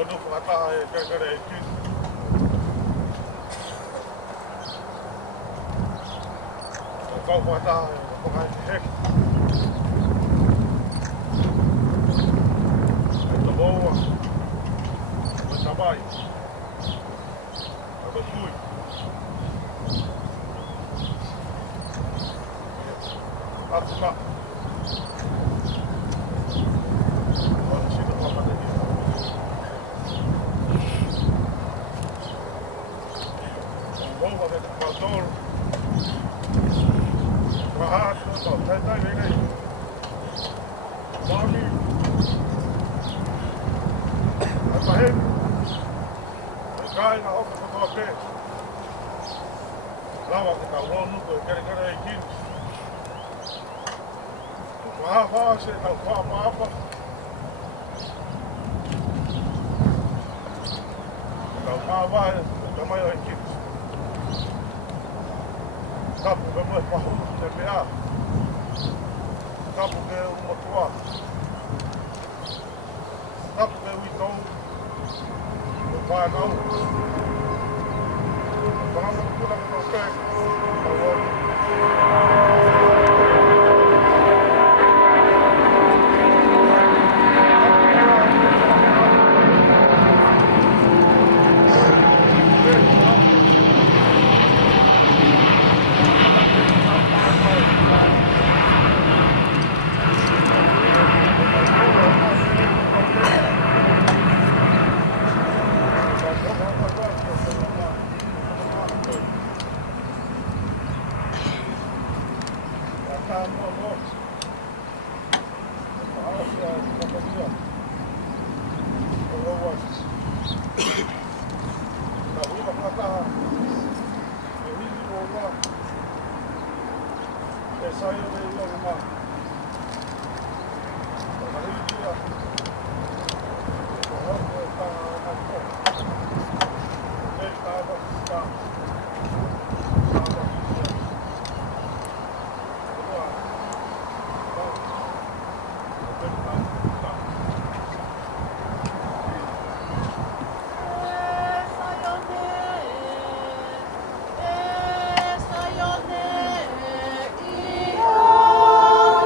Hono Fakaeiki. Taufa Fakaeiki. Boa. Trabalho. Abençoe. Atma. Onde chega a pandemia? Vamos fazer motor. Barraco, tá vendo aí? Nome. Vai cai na roupa do papel. Lava que tá Hono, que quero aqui. Taufa, você Taufa, papa. Taufa vai, também aqui. Capo que não é para Hono, TPA. Capo que é uma tua. Capo que é o então. Vai não. Vamos pular com o pé. Oh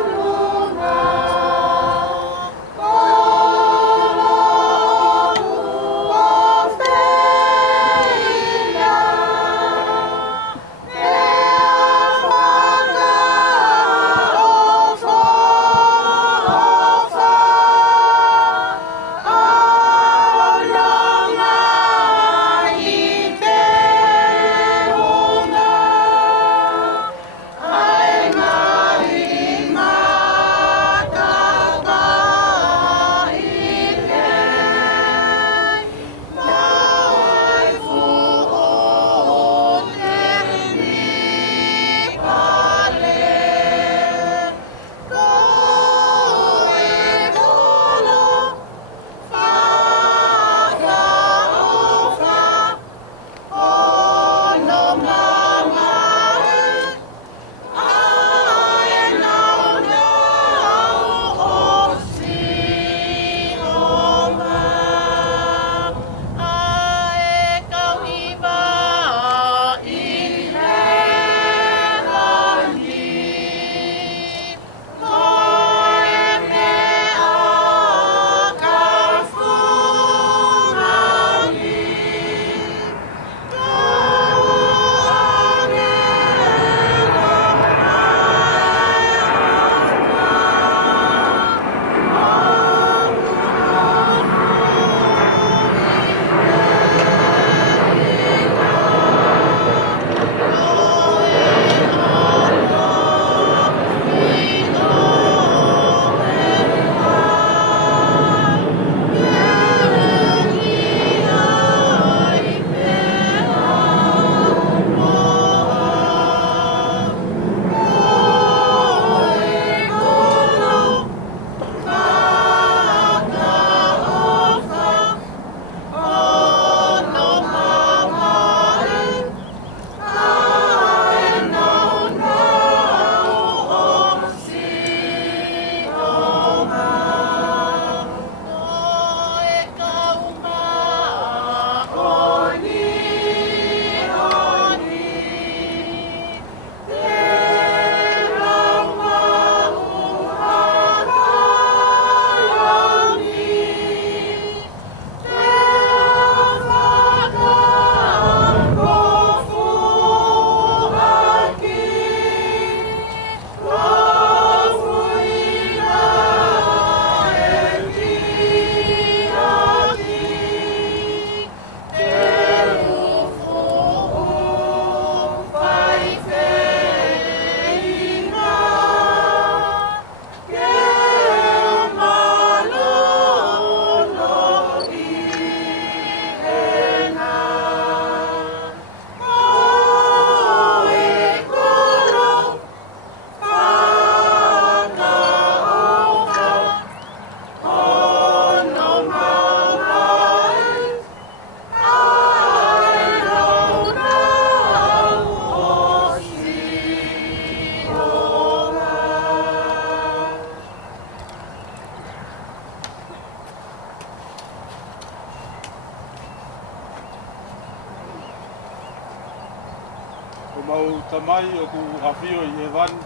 O mau tamai o ku hawhio I he wani.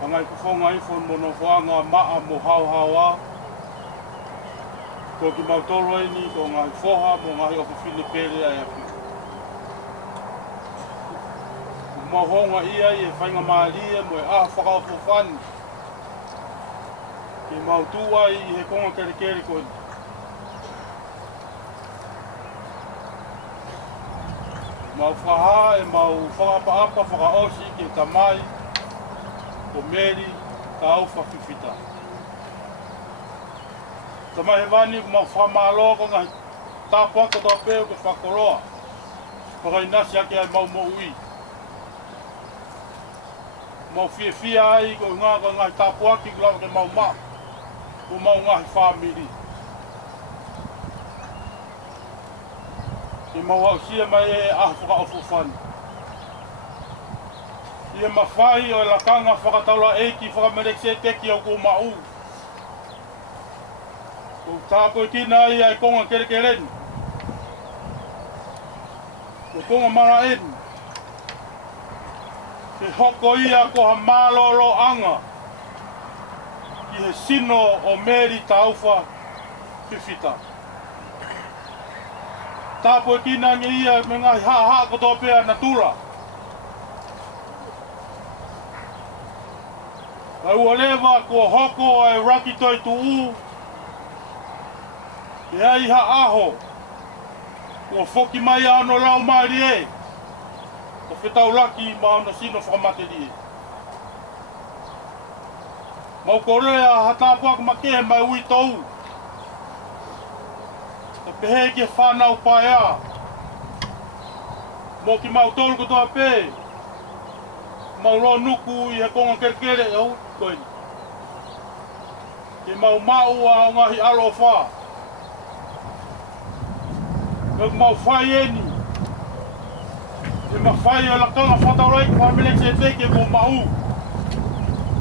Pangai ku whonga I whon mono whanga maa mo hau hawa. Ko ki mau tolo ni ko ngai whoha mo ngai o whiwhine pere ai api. Ku mau honga ia I e whainga maalia mo e aha whakawho whani. Ki mau tua I he konga kere kere ko ni. Mau whaha e mau whakapa-apa whakaosi ki tamai o Meli, Taufa, Fifita. Tamai he wani ku mau whamaloa ko ngai tāpua ko tō pēo ke whakoroa. Whakai nasi ake ai mau mo ui. Mau whia ai ko ngā ko ngai tāpua ki kulawa ke mau maa. Ko mau ngahi whamiri. I mau au sia mai e aha whakaofu whani. I e mawhai o e lakanga whakataula eiki whakamerekse teki au ko mau. Ko tāko I kina ai ai konga kerekereni. Ko konga Malae. Ke hoko ia ko ha malolo anga. Ki he sino o Meli, Taufa, Fifita. Tāpo kina nge ia me ngai ha ko tō pēa na tura. Ai ua lewa ko hoko ai raki toi tu u. Ke ai ha aho. Ko whoki mai ano lau maari e. Ko whetau laki ma ana sino whakamate rie. Mau korea ha tāpua ma kehe mai ui tau. Te pehe ke whanau pai a. Mo ki mau tolu ko toa pē. Mau roa nuku I he konga kerekere e au koe. Ke mau mau a ngahi alo wha. Ke mau whai eni. Ke mau whai o lakanga whataurei ko whamele se teke ko mau.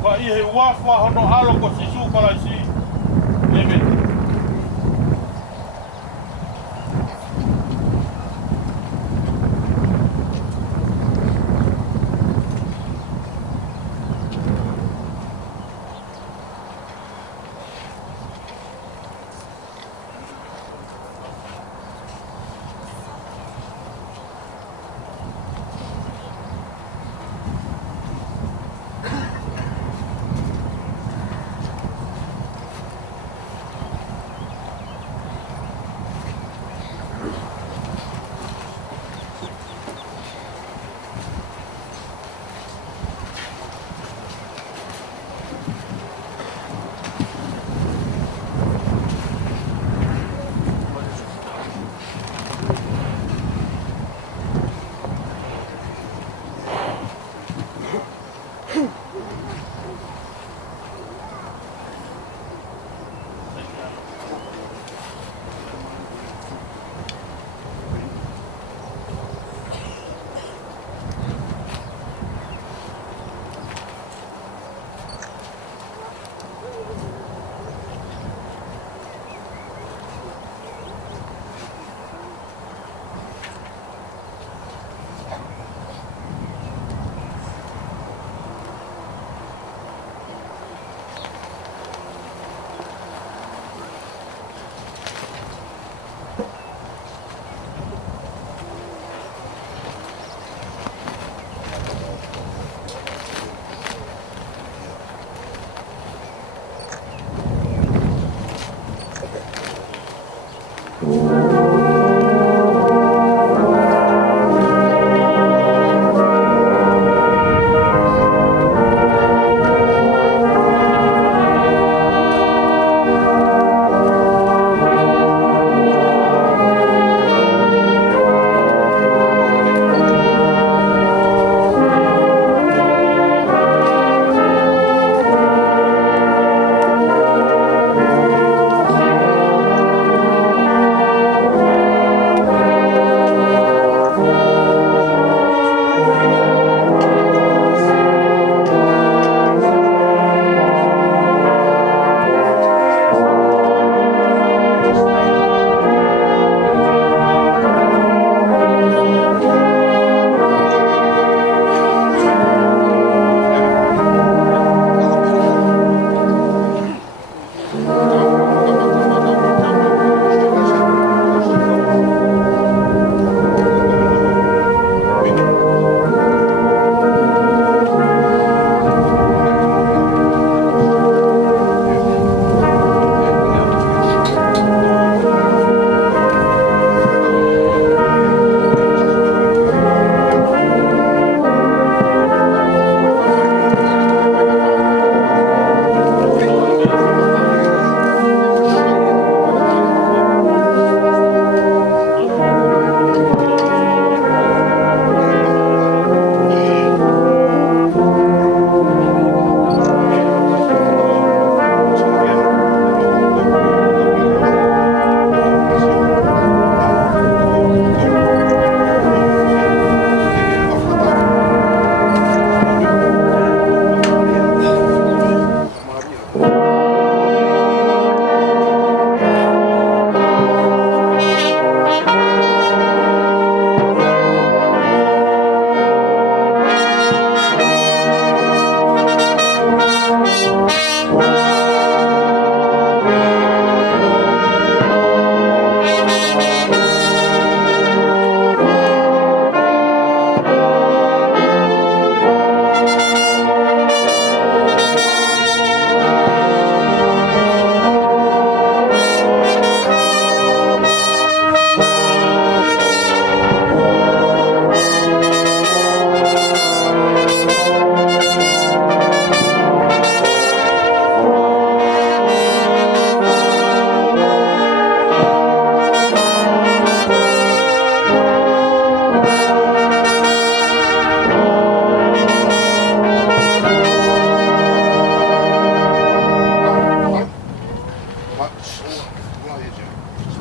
Wa I he wafwa hono alo ko sisu karaisi. Amen.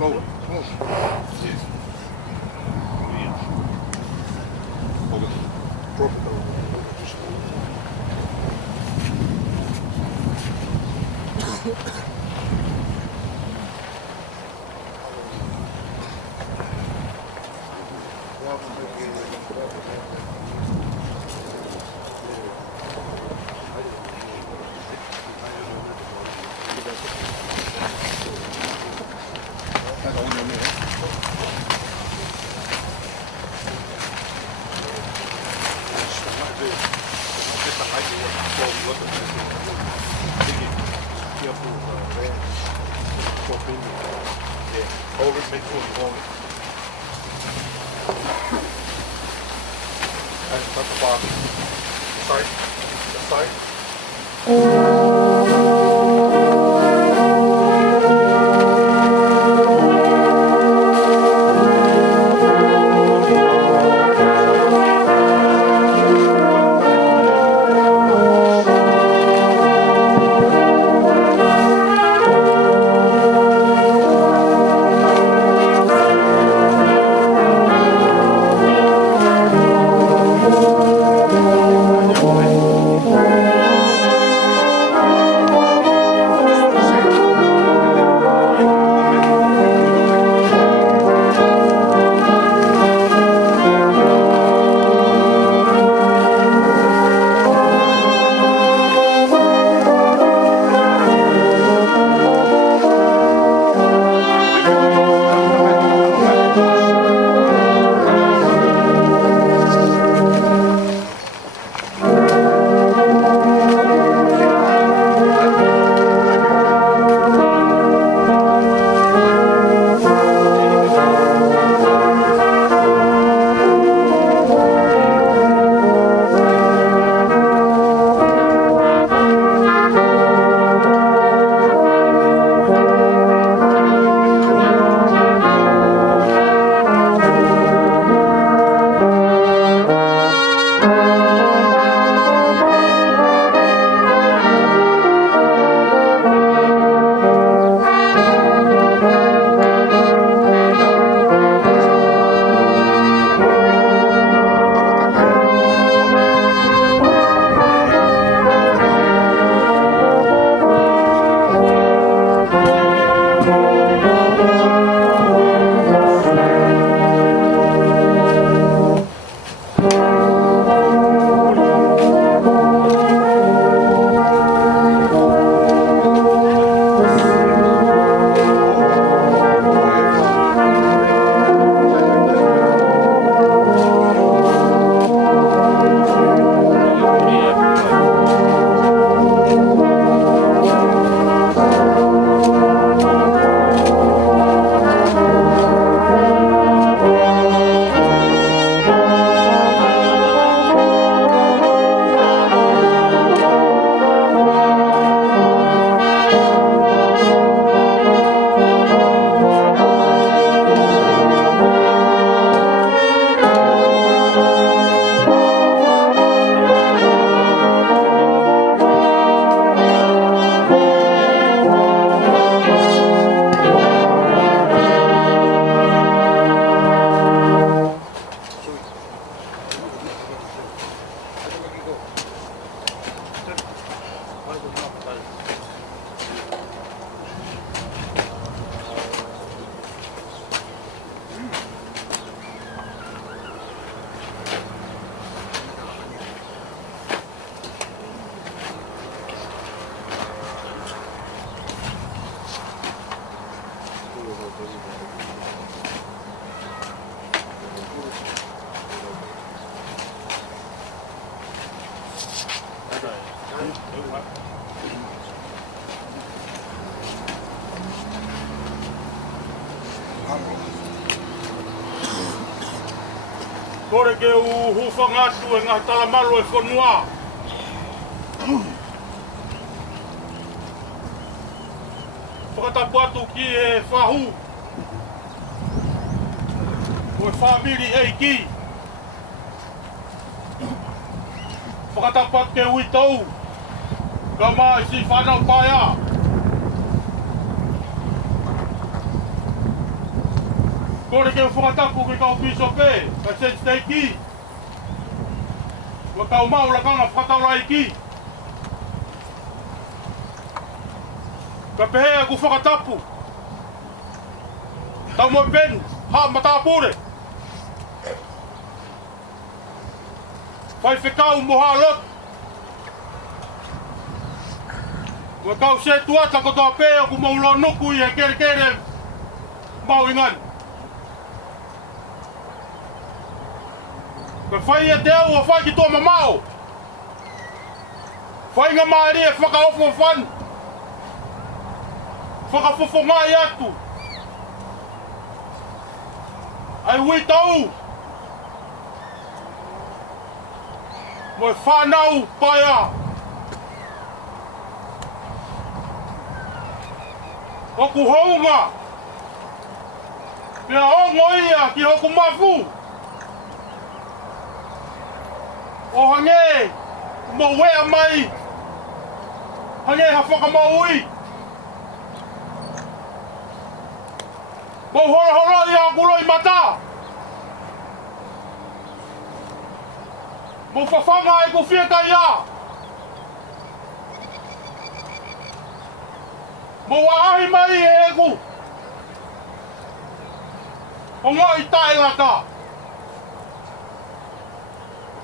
slowly. Yes. Hold it. Drop it down. Hold it, make sure you hold it. And that's the bottom. The side. Kore ke u hufangatu e ngā talamalo e whanua. Whakatapu atu ki e whahu. O e whamiri eiki. Whakatapu atu ke uitau. Ka mai si whanau paia. Kore ke whakatapu ke kau piso pe, ka Fakaeiki. Wa kau mau la kanga Fakaeiki. Ka pehea ku whakatapu. Tau mo ben, ha matapure. Whai whekau mo ha lot. Wa kau se tuata ko toa pēa ku maulo nuku i he kere mau ingan. Ka whai e te au a whai ki tō mamao. Whai ngā maari e whakaofo whan. Whakafofo ngai atu. Ai hui tau. Mo e whanau paia. Oku hounga. Pea ongo ia ki hoku mafu. O hange, mo wea mai. Hange ha whakamaui. Mo horo ia kuloi mata. Mo whawhanga e ku whiaka ia. Mo waahi mai e ku. O ngā i tae laka.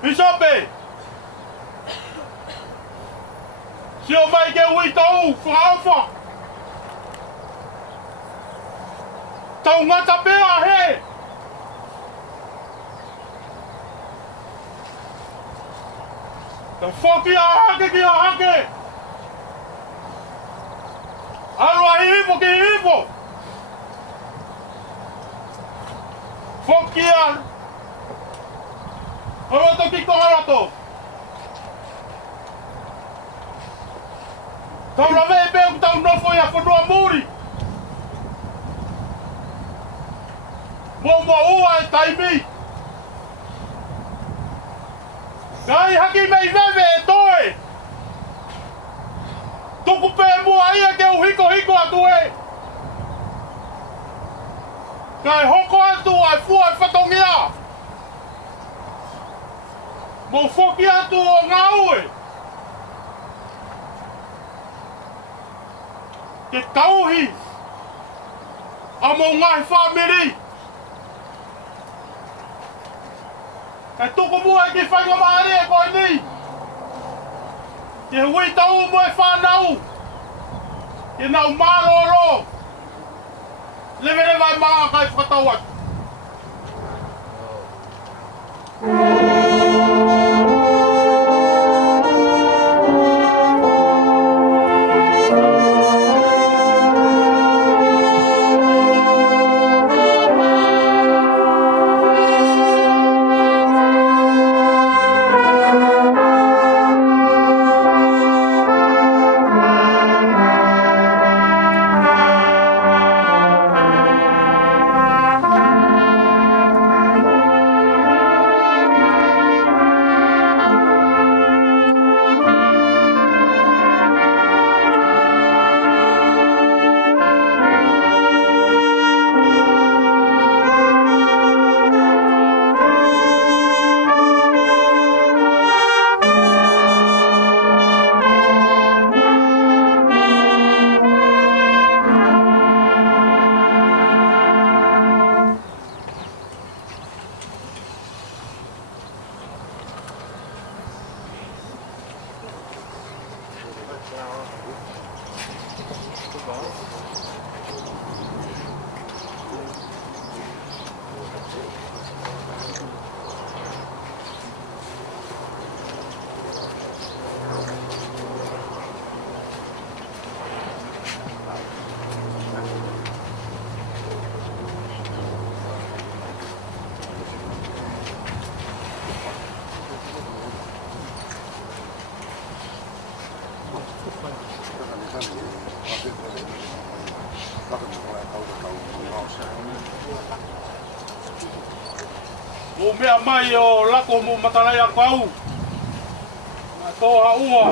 Hisope. Sio mai ke ui tau whaafa. Tau ngata pēa he. Ka whoki a hake ki a hake. Arua hivo ki hivo. Whoki a. Horoto ki koharato. Tau la vei pēu ki tau nofo i a whanua muri. Mo ua e taimi. Kai haki mei veve e toe. Tuku pē mua ia ke hiko atu e. Kai hoko atu ai fua e whatongia. Mo whoki atu o ngā ue. Ke tauhi. A mo ngai whamiri. Kai tuku mua ki whainga maare e koe ni. Ke hui tau mo e whanau. Ke nau maroro. Lewe vai maa kai whakatau atu. O mea mai o lako mo matarai a kau. Toha ua.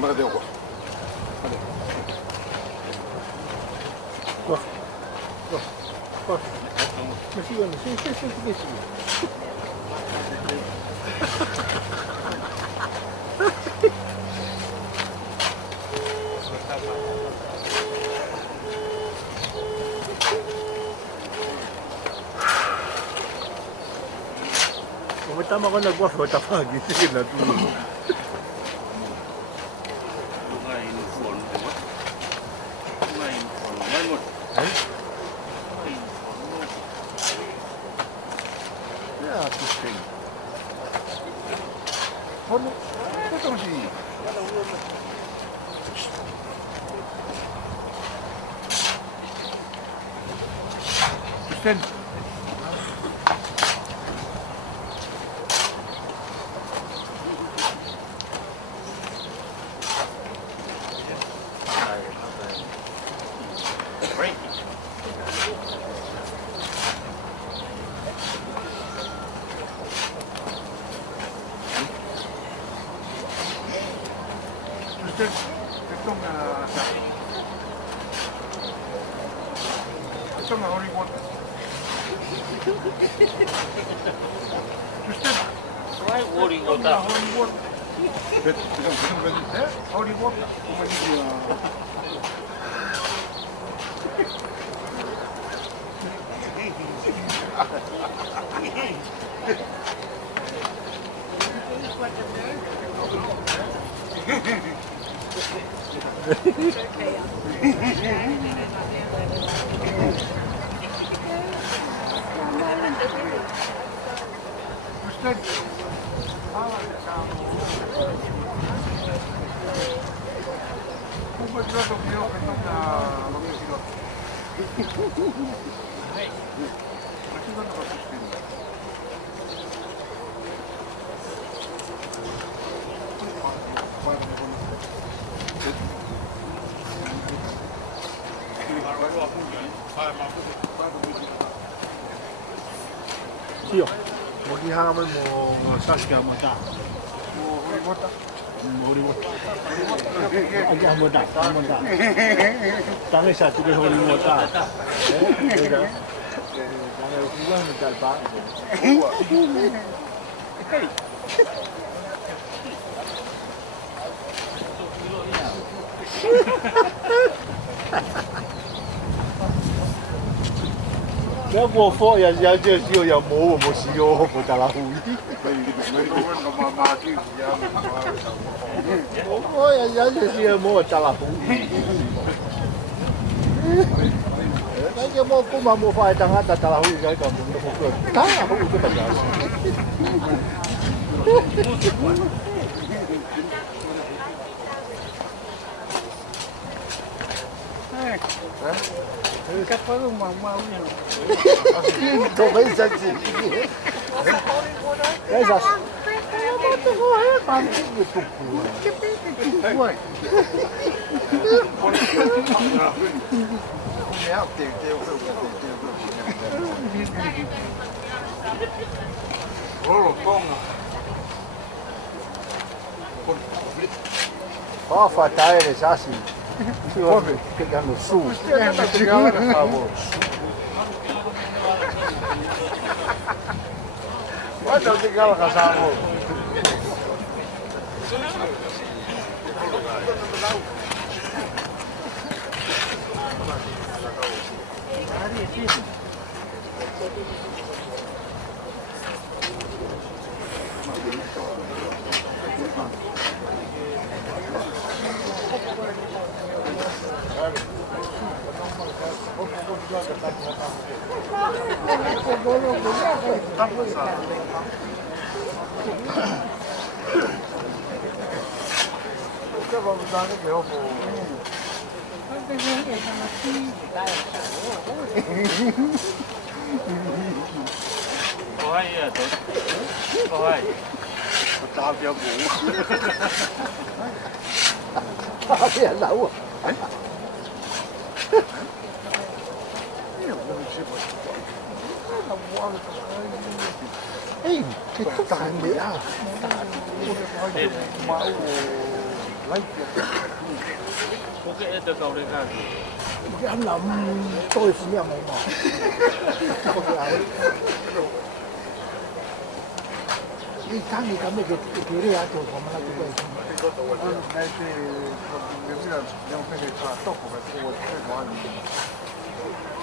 まだ出ようか。Tama ko nagwas, matapagi. Sige na tulog. Ja, het is geen. Hono, wat doen ze hier? Kristen. Tio, mogi hama mo saskia mo ta. Hori wota. Aja mo ta. Tangi sa tu ke hori wota. Ega. Tangi kuwa mo ta ba. Nếu vô phố ya chưa siêu ya mổ một siêu một tà la hùi. Ôi ya chưa siêu mổ một tà la hùi. Cái cái mổ cũng mà mổ phải tăng hết tà la hùi cái còn một một cái. Tà la hùi cái tà la. Cắt phá không mau nha. Tôi phải sao gì? Cái sao? Tôi có hết bàn cái tục của. Có Fakaeile sao gì? Chưa cái cái nó su. Quando eu chegava com essa avó. Ehi, che tu fai? Porque é da Gaurega. Porque anh làm tôi phải nhà mày mà. Cái tháng này cái cái này tôi không làm được vậy. Này thì nếu như là nếu cái này là tốt của cái tôi sẽ nói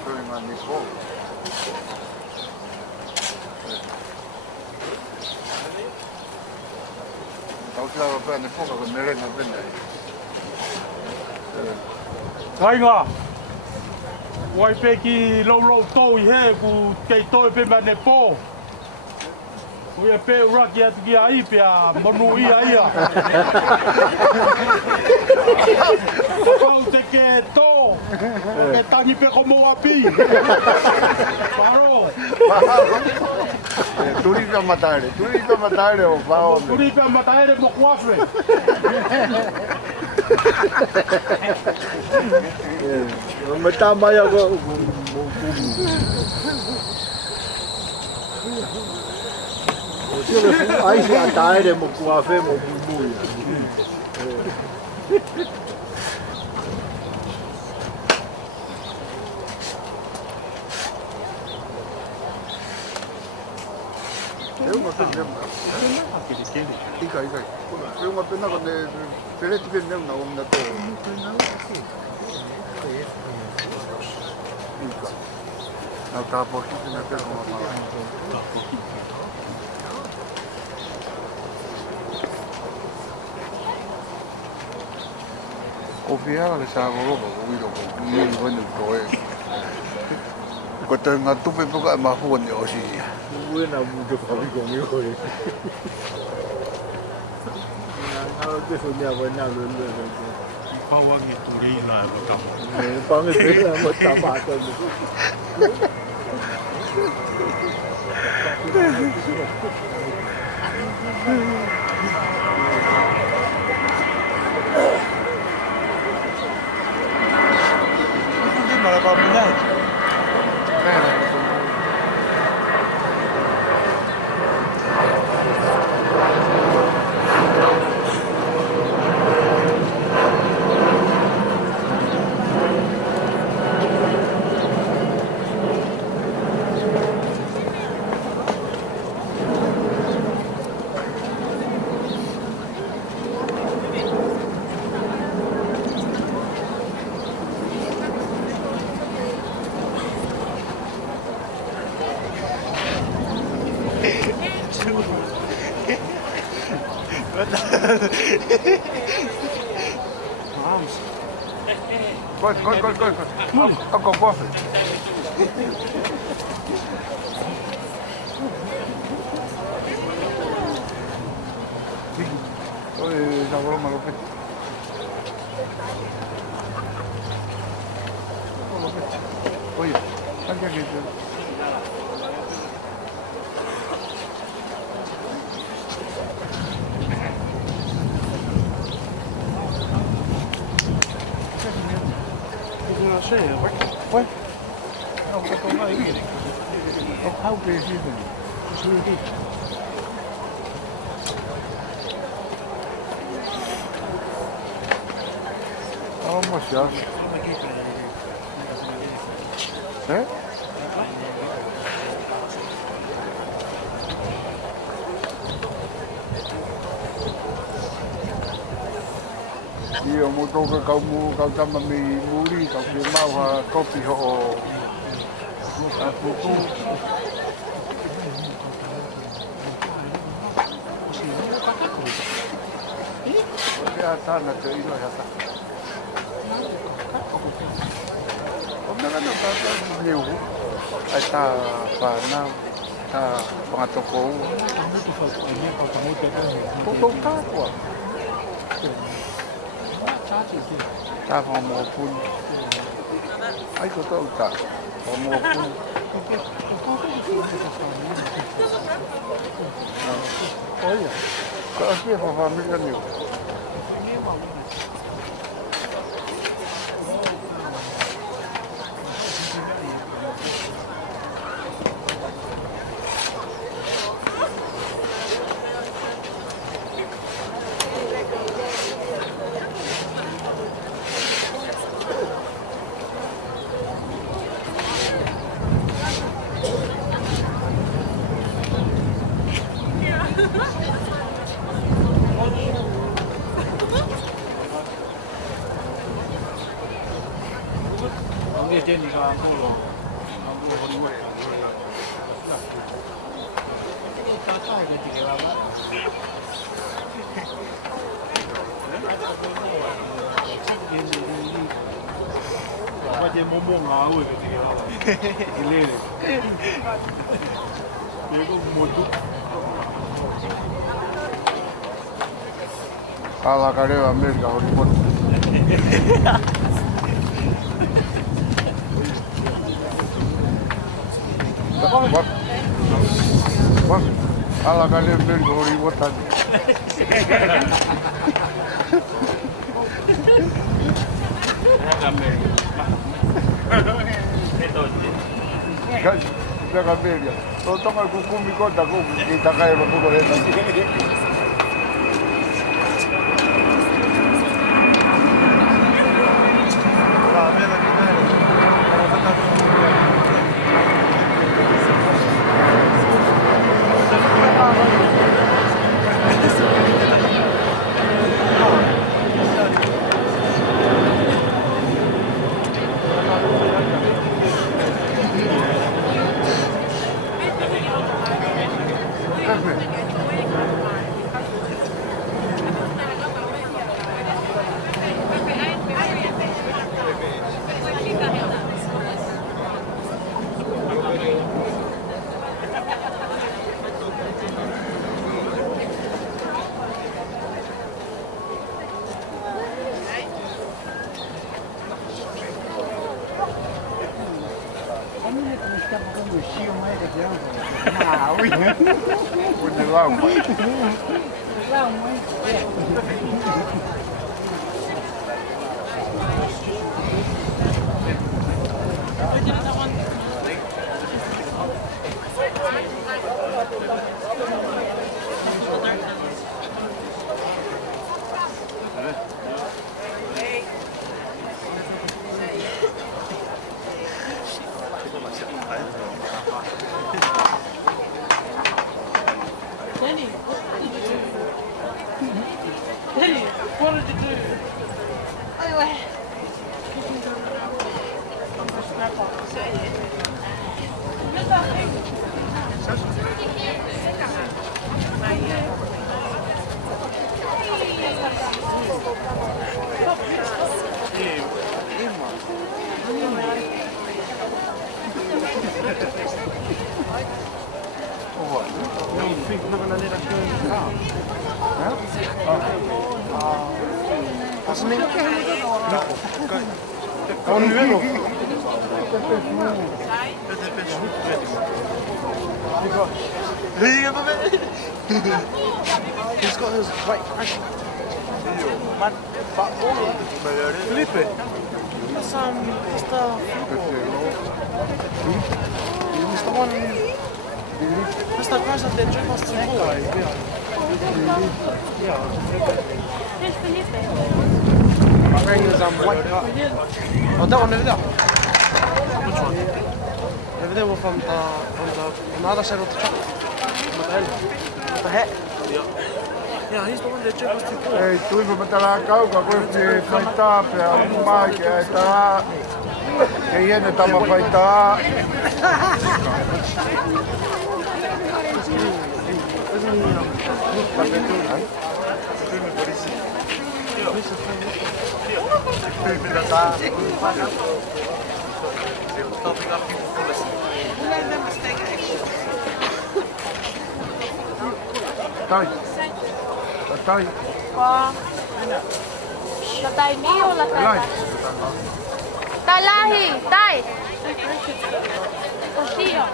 tôi mà đi số. Tao sẽ làm cái này phong cái này là bên này. Ai ngà. Quay pe ki lâu lâu tôi he ku cây tôi bên bên này po. Ia pe uraki atu ki ai pe a monu ia ia. Kau te ke tō, ke tangi pe ko mo api. Paro. Turi pe mataere o pao. Turi pe mataere mo kuafe. Mata mai ako. Ai se ataere mo kuafe mo mui. Eu não tenho mesmo. Ikai. Eu não tenho nada de perete bem mesmo na onda to. Ikai. Não tá pouquinho na perna uma Malae. Confiar le sa go go wiro go ni bueno toe. Ko te nga tupe poka ma fu ni osi. Buena mucho papi conmigo. Na te soñaba buena lo. Kawa ngi turi la mo ta. Pang se la mo ta ma ko. Malah kau minat. Go. I'll go coffee. Oye, la broma lo que. Oye, antes que What? No, pero no hay que. How can you see them? Vamos ya. ¿Eh? Iyo mo to ka kau tama mi muri ka ki mau ha kopi ho a putu ya tana te ino ya ta o me ga no ta leu ai ta pa na ta pangatoko ko ta ko ta phong mô phun ai có tôi ta phong mô phun ôi có kia phong phong rất nhiều Ala ka rewa Meli ka hori mota. Wah, ala ka rewa Meli ka hori mota. Jaga Meli. Toto mai kukumi kota kuku kita kaya mabuko hena. He's got his white crash. Man, but Felipe. That's Mr. He's the one. That's the guy that they drink us to go. Who's Felipe? My friend is white car. Oh, that one over there. Which one? Over there from on the other side of the truck. With the hat. Yeah, he's the one that drove us to go. Ei, tuipa matala kauka kosti whaitaa pia mai ke ai tā. Ke iene tama whaitaa. Tai. Tai. Con. Là tay niêu là tay. Lai. Tay lahi, tay. Costillo.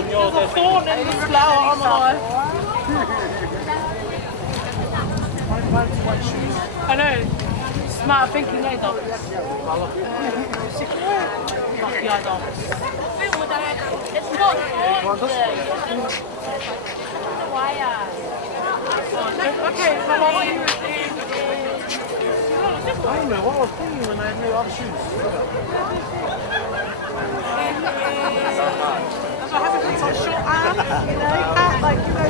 There's a thorn in this flower on my eye. I know. Smart thinking, eh, dog? Lucky I don't. It's not wire. Okay, how long are you? I don't know what I was thinking when I had no other shoes. That's what happens when it's on short arm, you know, you can't like, you know.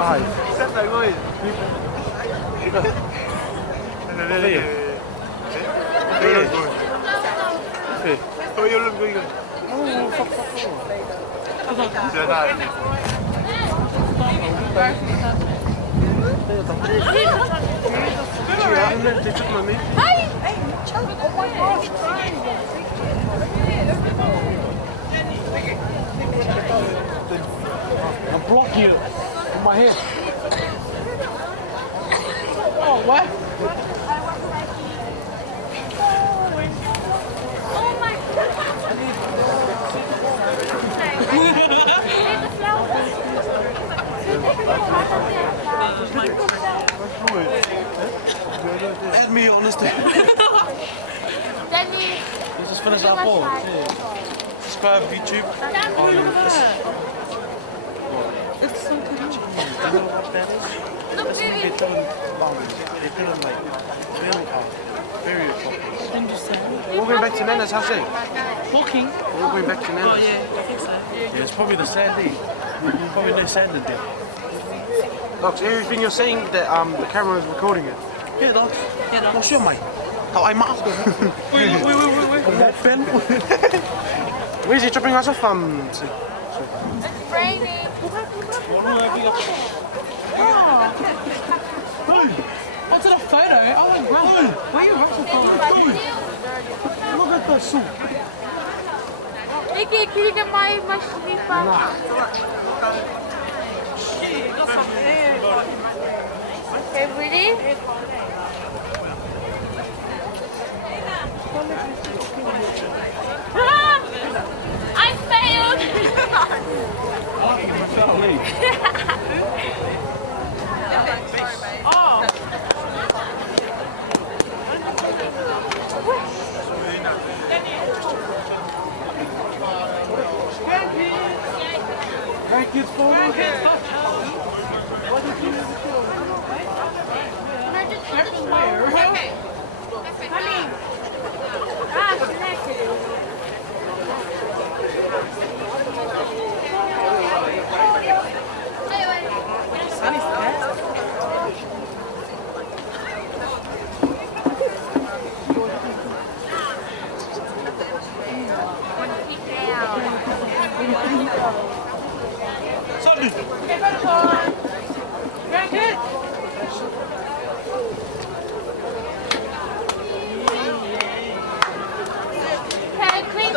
Ai. Senta voi. Io lo vedo. I'm blocking you with my head. Oh, what? Add me on this thing. Let's just finish our poll. Subscribe YouTube. It's so good. Do you know what that is? That's when they put in lungs. They put in like very chocolate. Understand? We're going back to Nana's house, eh? Walking? We're going back to Nana's. Oh, yeah, I think so. Yeah, it's probably the sandy. Probably no sand in there. Docs, everything you're saying that the camera is recording it. Yeah, Doc. Yeah, no. What's your mate? Oh, I'm out. Wait. That Ben? Where's he dropping us off? It's raining. What's in a photo? Oh my god. Where are you watching from? Look at the soup. Nikki, can you get my sweet back? Okay, ready? I failed! Oh. Grandkids for me. Okay.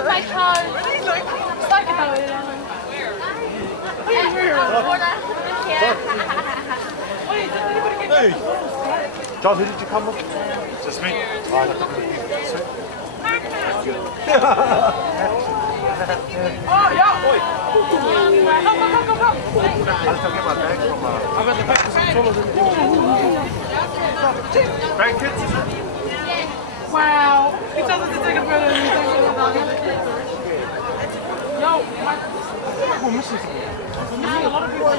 My toes. Stuck it though. Hey! John, who did you come with? Just me. Oh, yeah! Come. I'll get my bag from I bet the back is taller than grandkids. Wow. He tells us to take a photo and he's taking Yo, we're missing a lot of people.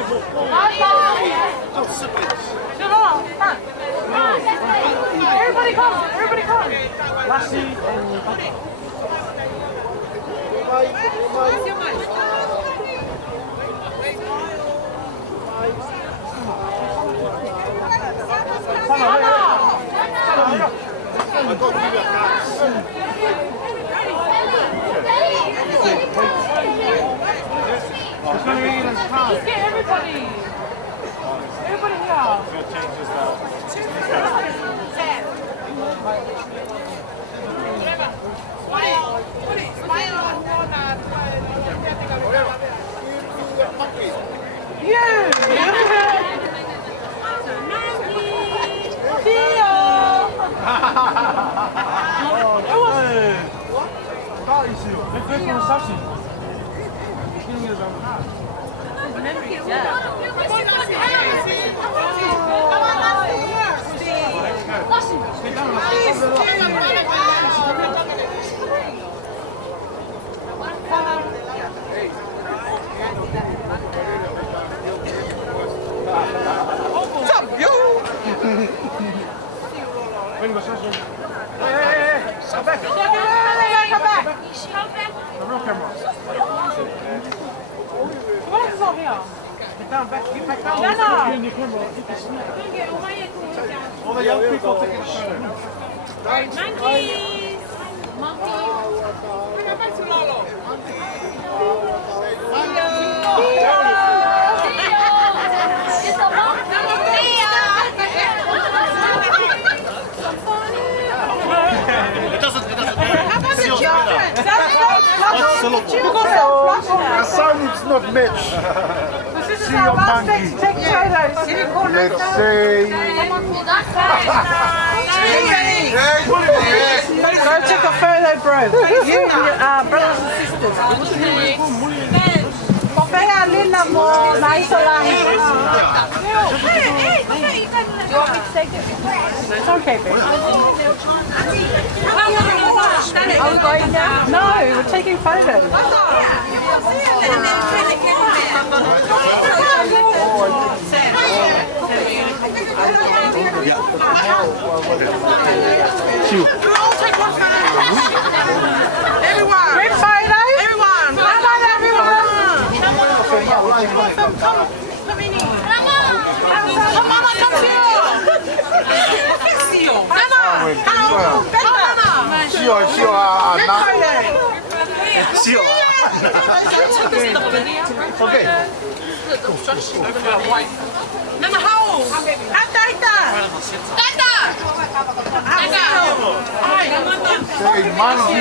Everybody come. Lassie and where's your mic? I got to give you a card. Let's get everybody. Everybody here. What's up, yo? Hey, come back. Come back. The real camera. What is on here? All the young people taking a photo. Monkeys! The sound is not matched. See your monkey. Let's say. Go take a photo, bro. You and your brothers and sisters. Fakaeale mo na isolahin. Do you want me to take it? It's okay, babe. Are we going now? No, we're taking photos. Everyone! Group photo? Everyone! Come on, everyone! Come on, come here! Okay. Nana, how? Say monkey.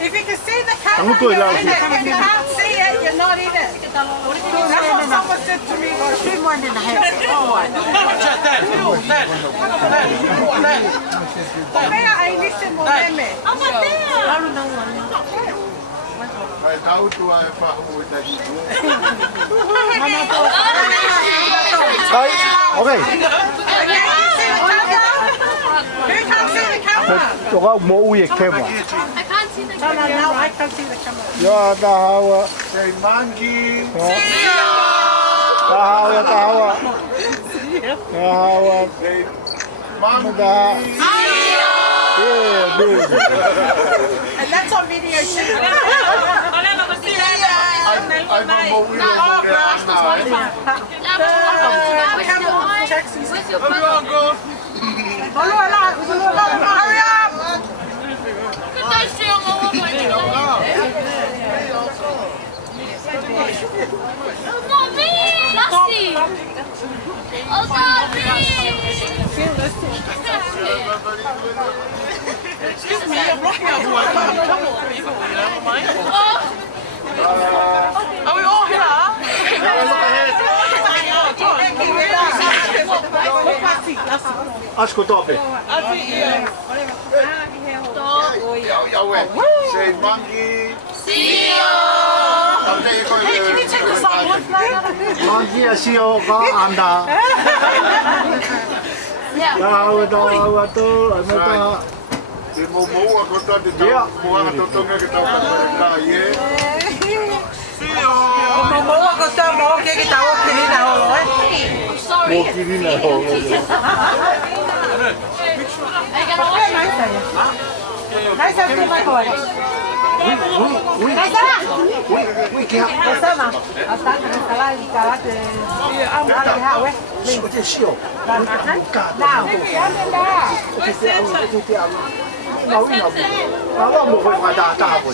If you can see the camera, if you can't see it, you're not in it. That's what someone said to me. Ay, listen mo, meme. Okay. Who can't see the camera? 저가 뭐 위에 캠era. I can't see the No, no, no, I can't see the camera. 야, 다하와. Say monkey. 다하와, 다하와. 다하와. Say monkey. Yeah, dude. And that's on video too. I know what we are Hurry up! Mommy! Lassie! Oh, Mommy! Excuse me, you're blocking us. Come on, people, you know, mind? Are we all here? Asko topi. Say monkey. See you! Hey, can you take this off one flag? monkey 아시오가 안다. 다하와, 다하와, 또 얼마다. Mo ako to dito. Mo ako to kita ka ye. Mamuha ko sa mo, kaya kita ko kinina ho. Sorry. Mo kirina ho. Nice of you, my boy. Uy, kaya. Bersama. Asal kami salah di karate. Ada di hawe. Oke, sio. Now. Mau mau. Mau mo ko ma da da bo.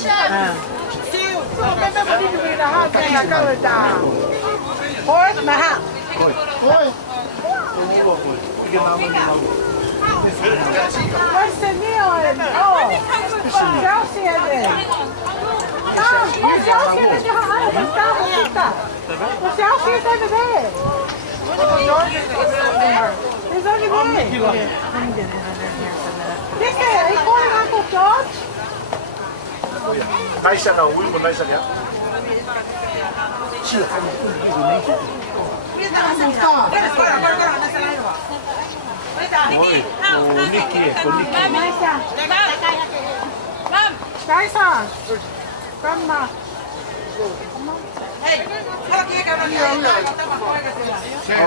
Oi, maha. Oi. Ike mama ni mau. Where's the meal? Oh, Chelsea is there. Chelsea is there. Chelsea is over there. There's only one. Listen, are you calling Uncle George? 나이스 나 우리 뭐 나이스 야. 치. Nikki. Grandson. Grandma.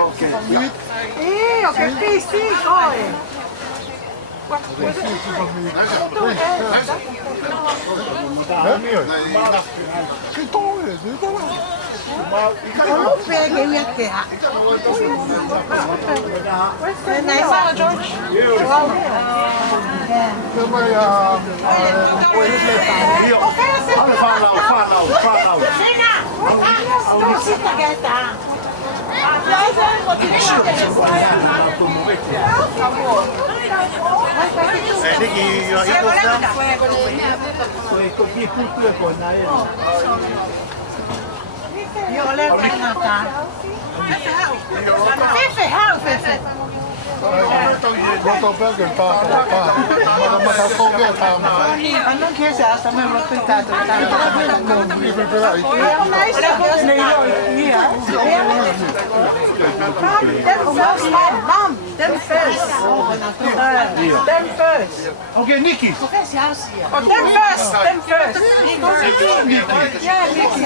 Okay. Io, che PC, poi. Okay, Nikki. Oh, them first. Yeah, Nikki.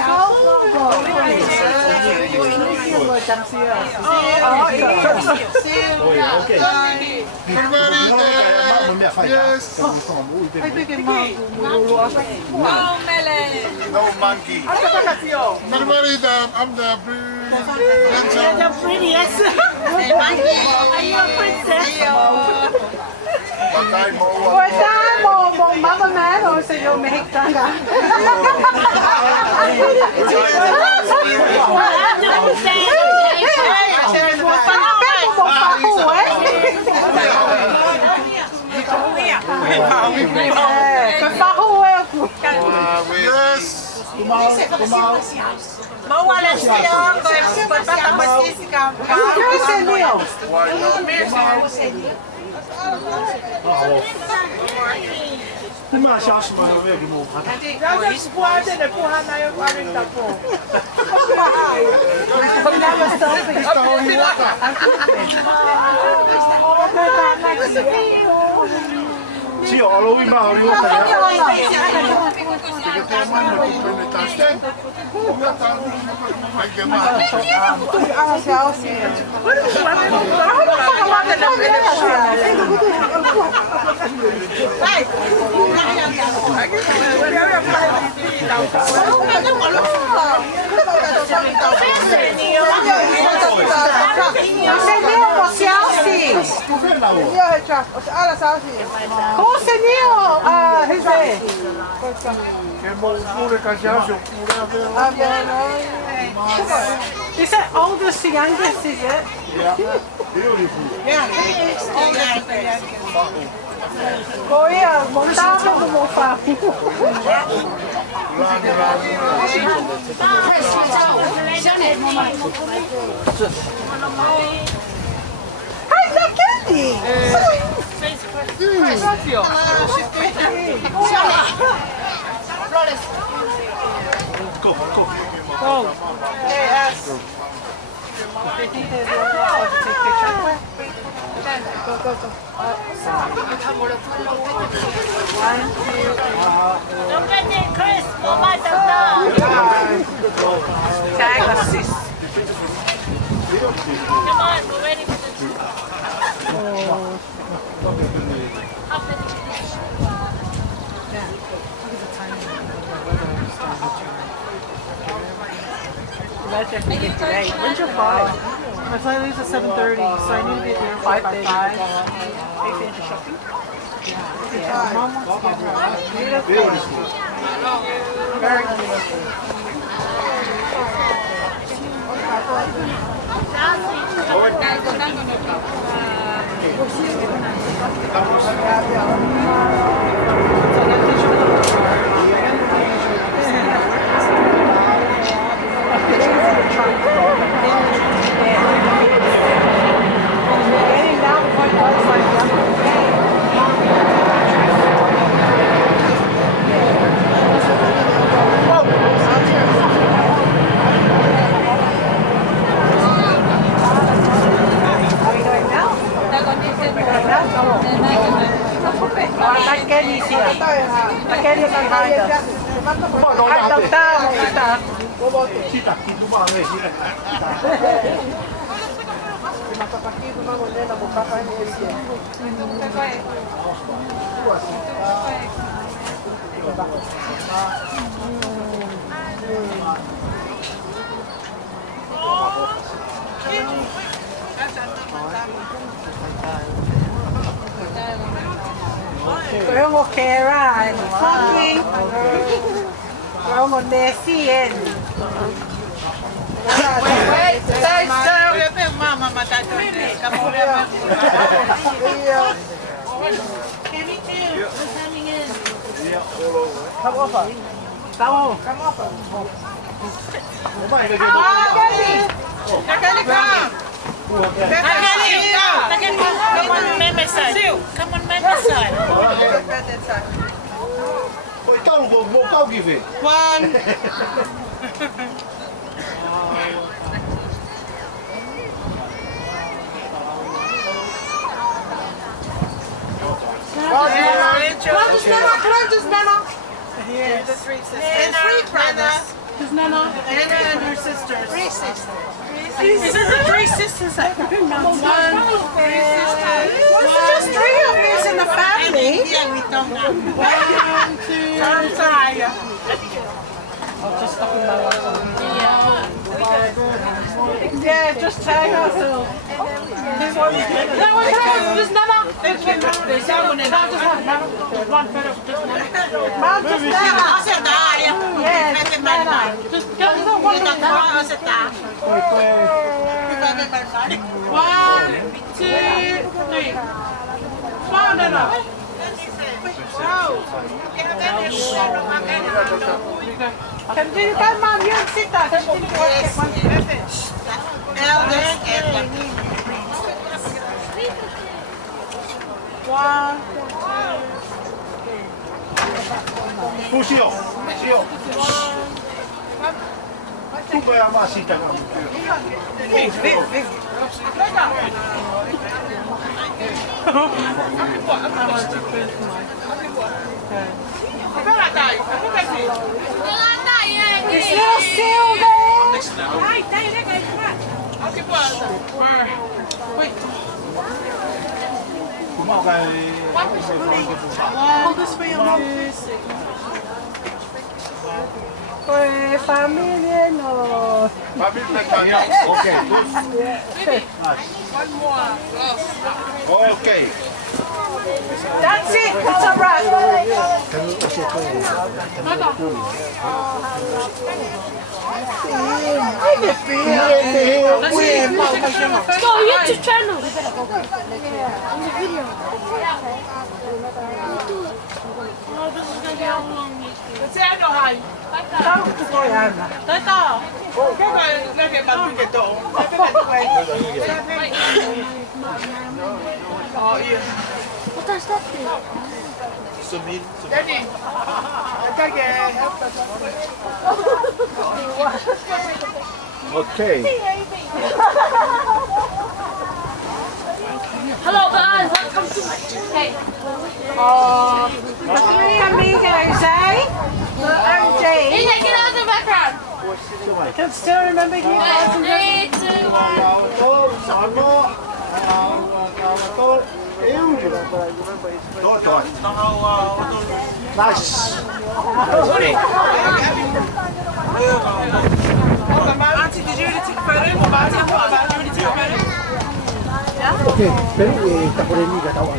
Yes. Oh, Meli. No monkey. Margarita, I'm the You're the prettiest. Are you a princess? Mo Mama Man o señor mexicana? Yes. Uma chance mais ou menos mo. Sì, ho lo vi ma Is that oldest to youngest, is it? Yeah. Beautiful. Korea, montava no mofado. Ai, da Candy! Go. Hey, ask. Don't get it, Chris. Mama does not. Tag assist. Come on, we're ready for the When's your flight? My flight leaves at 7:30, so I need to be at the airport by 5. Are you finished shopping? Yeah. Mom wants to get her. Beautiful. Very Mapapakiko mango nena mo papa ni esi. Kaya mo kera, coffee. Kaya mo nesi en. Wait, stay still. Mama, matata. Come on, Kenny too. What's coming in? Come over. Come over. Come over. Nakali come. Come on, member side. Come on, member side. Oi, tau mo kau give. One. Just Nana. Yes. The three sisters. And three brothers. Just Nana. Anna and her sisters. Three sisters. Three sisters. One. Three sisters. Just three of us in the family. One, two. I'm sorry. I'll just stop in my yeah, just tag ourselves. That was just Nana. There's someone in there. Just one Nana. One better. Just Nana. Mom, just Nana. Yes, Nana. Just go to the one Nana. 1, 2, 3. One Nana. Can you come, Mom? You sit down. One. Pusio. Tuko ya masita kama. It's little Silver. Hold this for your mom. Familia no. Okay. One more. Okay. That's it. That's a wrap. Go, YouTube channel. Oh, this is gonna be how long. Say I know how. Tata. What does that do? Daddy, Okay. Hello guys, welcome to my cake. the three amigos, eh? The OG. Ina, get out of the background. I can still remember you guys. 3, 2, 1. Nice. Auntie, did you already take a photo? Auntie, what about you already take a photo? Okay, pero está por ahí que tahu.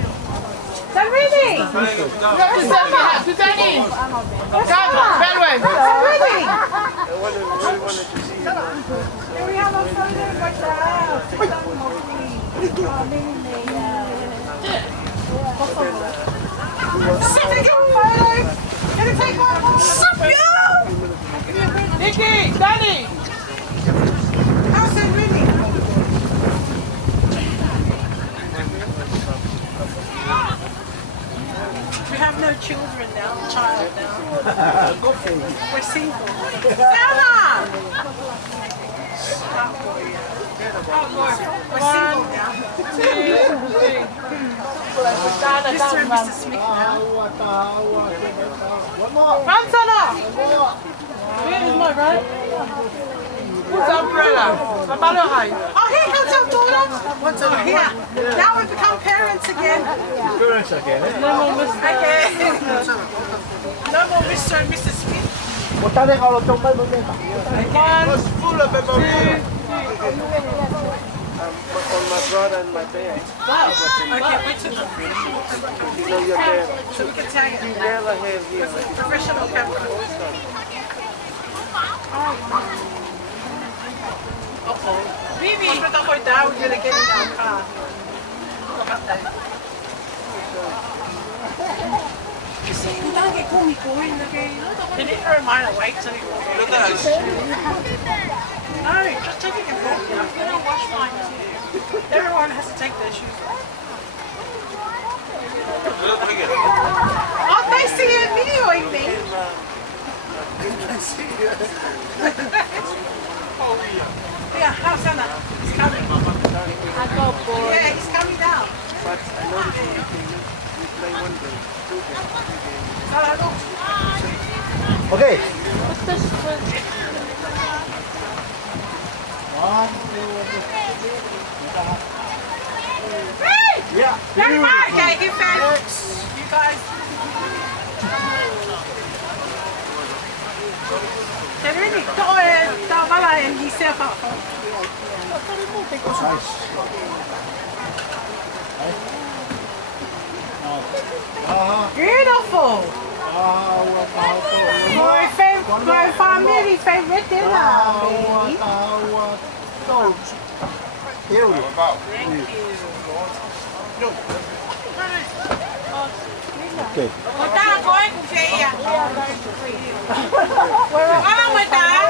So really? Really? Can we have a photo with the house? Take a photo. Can I take one? Stop you! Nikki, Danny. How's it really? We have no children now, child now. We're single. Anna! We're single now. 2, 3. Mr. and Mrs. Smith now. Ramsana. Where is my right? Who's umbrella? Amalo high. Oh, here comes our daughter. What's over here? Now we become parents again. Parents again. Again. No more Mr. and Mrs. Smith. Botane kalau coba boleh tak? Was full of memories. On my brother and my dad. Wow. Okay, wait till the You know your dad. so we can tag it. He never have here. Professional camera. Uh-oh. Vivi, put the hood down. We're gonna get in our car. They need to remind her weight so you can look at us. No, just taking a walk. I'm gonna wash mine too. Everyone has to take their shoes off. Oh, they see a video of me. Yeah, how's Anna? He's coming. Yeah, he's coming down. But I know we play one game, 2 games. Okay. Yeah. Very much. Okay, give thanks. You guys. They're really Malae and himself up. Beautiful. My family favorite dinner. Here we go. Okay.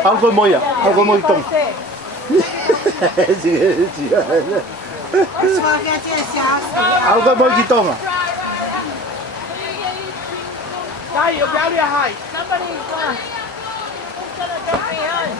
Algo moya, algo muy tom. Algo muy tom. Dai, io piano e hai. Somebody's gonna take me home.